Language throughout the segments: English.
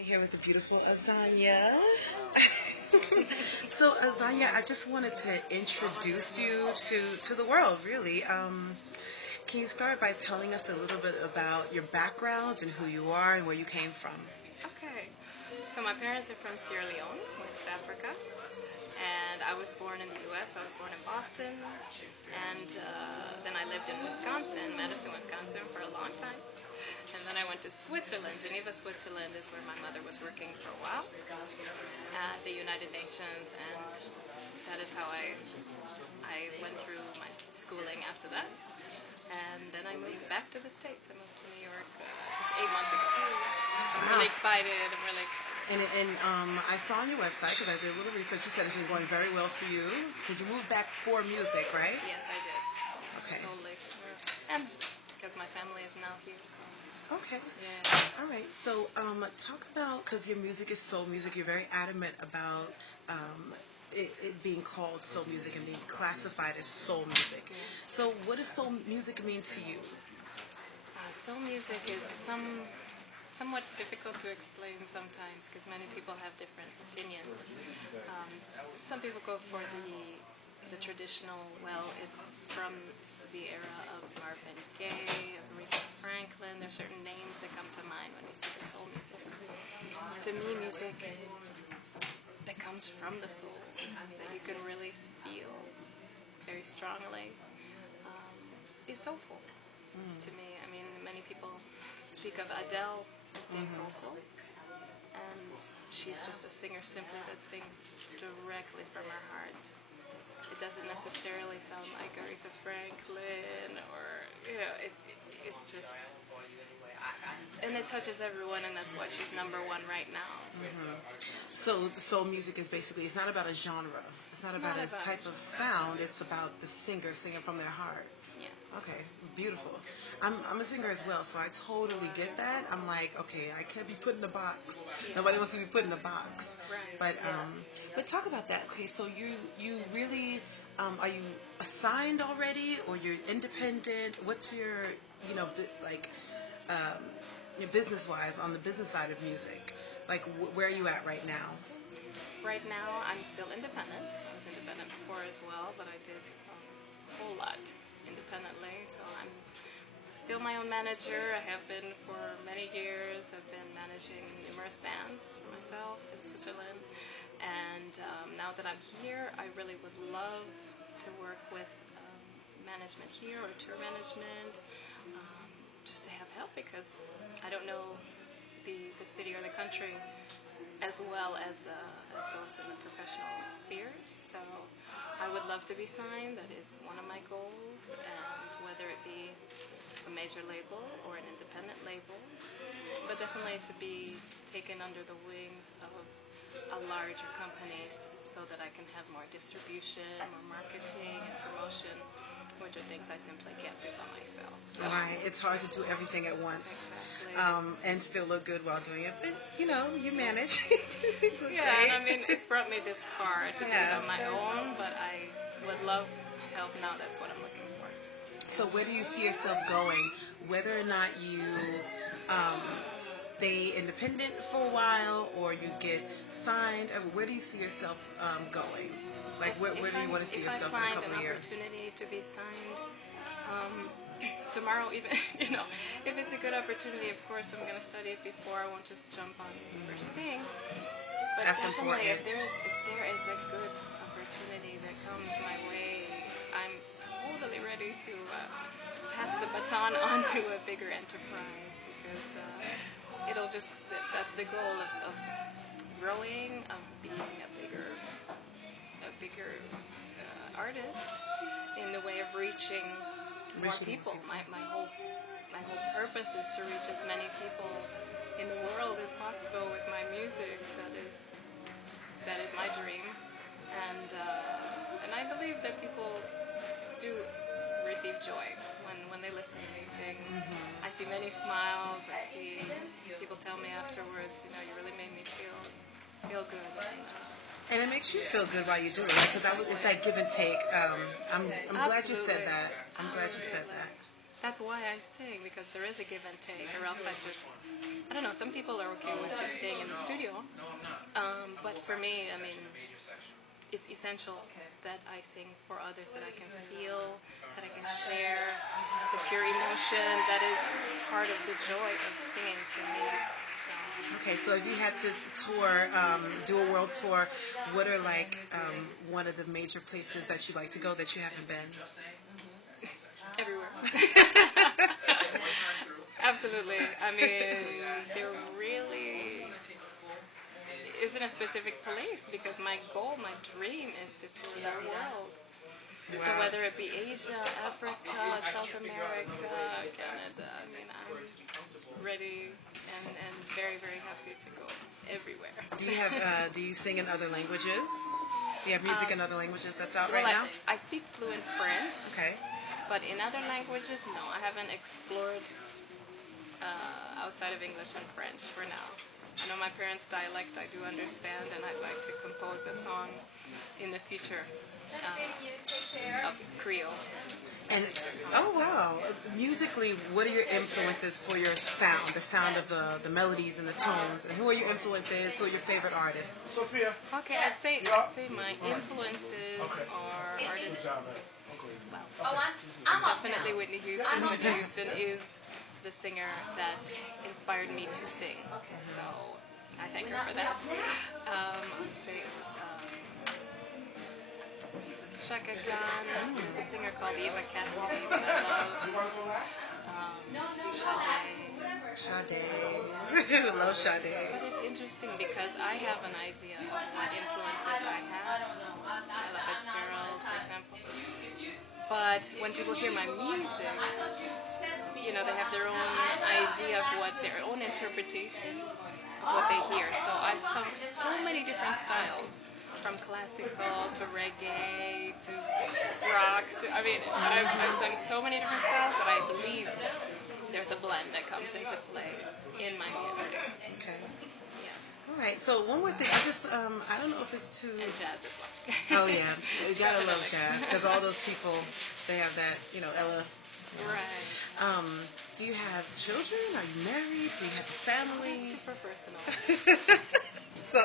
Here with the beautiful Azania. So, Azania, I just wanted to introduce you to the world, really. Can you start by telling us a little bit about your background and who you are and where you came from? Okay, so my parents are from Sierra Leone, West Africa, and I was born in the U.S. I was born in Boston, and then I lived in Wisconsin, Madison, Wisconsin, for a long time. And then I went to Switzerland. Geneva, Switzerland is where my mother was working for a while at the United Nations, and that is how I went through my schooling after that. And then I moved back to the States. I moved to New York just 8 months ago. I'm Wow. really excited. I'm really excited. And I saw on your website, because I did a little research, you said it's been going very well for you, because you moved back for music, right? Yes, I did. Okay. Solely and because my family is now here, so. Okay. Yeah. All right. So, talk about, because your music is soul music, you're very adamant about it being called soul music and being classified as soul music. Yeah. So, what does soul music mean to you? Soul music is somewhat difficult to explain sometimes because many people have different opinions. Um, some people go for the traditional. Well, it's from the era of Marvin Gaye, of Aretha Franklin. There are certain names that come to mind when we speak of soul music. To me, music that comes from the soul, that you can really feel very strongly, is soulful. To me, I mean, many people speak of Adele as being soulful, and she's just a singer simply that sings directly from her heart. It doesn't necessarily sound like Aretha Franklin, or it's just, and it touches everyone, and that's why she's number one right now. So, the soul music is basically, it's not about a genre. It's not about a type of sound. It's about the singer singing from their heart. Yeah. Okay, beautiful. I'm a singer as well, so I totally get that. I'm like, okay, I can't be put in a box. Nobody wants to be put in a box. Right. But talk about that. Okay, so you really are you assigned already, or you're independent? What's your like um, your business wise on the business side of music? Like where are you at right now? Right now, I'm still independent. I was independent before as well, but I did a whole lot independently. So I'm still my own manager. I have been for many years. I've been managing numerous bands for myself in Switzerland. And now that I'm here, I really would love to work with management here or tour management, just to have help because I don't know the city or the country as well as those in the professional sphere. So I would love to be signed. That is one of my goals. And whether it be a major label or an independent label, but definitely to be taken under the wings of a larger company so that I can have more distribution, more marketing and promotion, which are things I simply can't do by myself. So. Right, it's hard to do everything at once. Exactly. And still look good while doing it. But, you manage. Yeah, and I mean, it's brought me this far to do it on my own, but I would love help now. That's what I'm looking for. So where do you see yourself going? Whether or not you um, stay independent for a while or you get signed, where do you see yourself going? Like, where do you want to see yourself in a couple of years? If I find an opportunity to be signed, tomorrow even, if it's a good opportunity, of course I'm going to study it before. I won't just jump on the first thing. But That's definitely, important. if there is a good opportunity that comes my way, I'm totally ready to pass the baton on to a bigger enterprise because it'll just, that's the goal of growing, of being a bigger artist in the way of reaching more people. My whole purpose is to reach as many people in the world as possible with my music. That is my dream, and I believe that people do receive joy when they listen to me sing. I see many smiles. I see people tell me afterwards, you really made me feel good. And it makes you feel good while you do it, because it's that give and take. I'm glad you said that. I'm glad you said that. that's why I sing, because there is a give and take, or else I don't know, some people are okay with just staying in the studio. But for me, I mean, it's essential that I sing for others, that I can feel, that I can share the pure emotion that is part of the joy of singing for me. Okay, so if you had to tour, do a world tour, what are like one of the major places that you like to go that you haven't been? Everywhere. Absolutely. I mean, there really isn't a specific place, because my goal, my dream is to tour the world. Wow. So whether it be Asia, Africa, South America, Canada, I mean, I'm ready and very, very happy to go everywhere. Do you sing in other languages? Do you have music in other languages that's out right now? I speak fluent French. Okay. But in other languages, no, I haven't explored outside of English and French for now. I know my parents' dialect I do understand, and I'd like to compose a song in the future of Creole. And oh wow, musically, what are your influences for your sound? The sound of the melodies and the tones, and who are your influences? Who are your favorite artists? Okay, I'd say my influences are artists. Well, definitely Whitney Houston. Whitney Houston is the singer that inspired me to sing. So I thank her for that. I'll say Shaka Khan. There's a singer called Eva Cassidy that I love. Sade. Love Sade. But it's interesting because I have an idea of what influences I have. Ella Fitzgerald, for example. But when people hear my music, you know, they have their own idea of what their own interpretation of what they hear. So I've sung so many different styles, from classical to reggae to rock. I've sung so many different styles that I believe there's a blend that comes into play in my music. Okay. Yeah. All right. So one more thing, I don't know if it's too. And jazz as well. Oh yeah, you gotta love jazz, because all those people, they have that, Ella. Right. Do you have children? Are you married? Do you have a family? Super personal. So,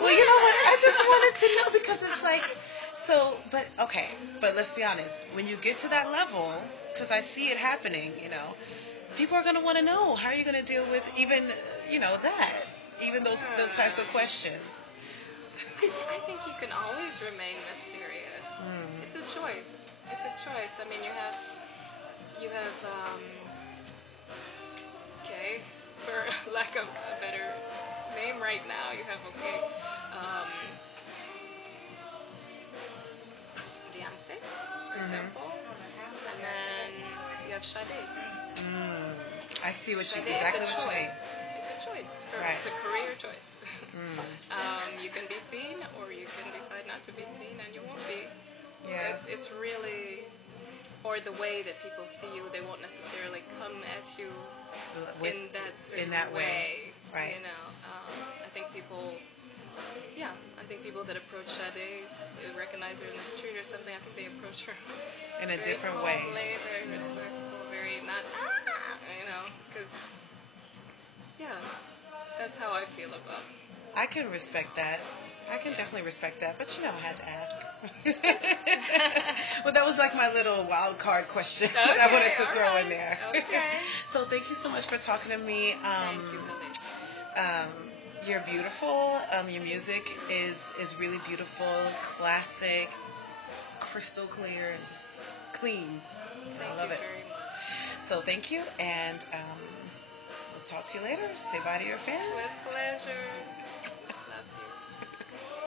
well, you know what? I just wanted to know, because it's like, but let's be honest. When you get to that level, because I see it happening, people are going to want to know, how are you going to deal with even, even those types of questions. I think you can always remain mysterious. It's a choice. I mean, you have, for lack of a better name right now, you have, Beyonce, for example, and then you have Sade. I see what Sade exactly what you mean. It's a choice. Right. It's a career choice. You can be seen, or you can decide not to be seen, and you won't be. Yeah. It's really, or the way that people see you, they won't necessarily come at you in that certain way. Right. I think people that approach Sade, recognize her in the street or something. I think they approach her in a different calmly, way. very respectful, very not, because, that's how I feel about it. I can respect that. I can definitely respect that, but I had to ask. Well, that was like my little wild card question that I wanted to throw in there. Okay. So thank you so much for talking to me. Thank you, Helese. You're beautiful. Your music is really beautiful, classic, crystal clear, and just clean. I love it. Very much. So thank you, and we'll talk to you later. Say bye to your fans. With pleasure.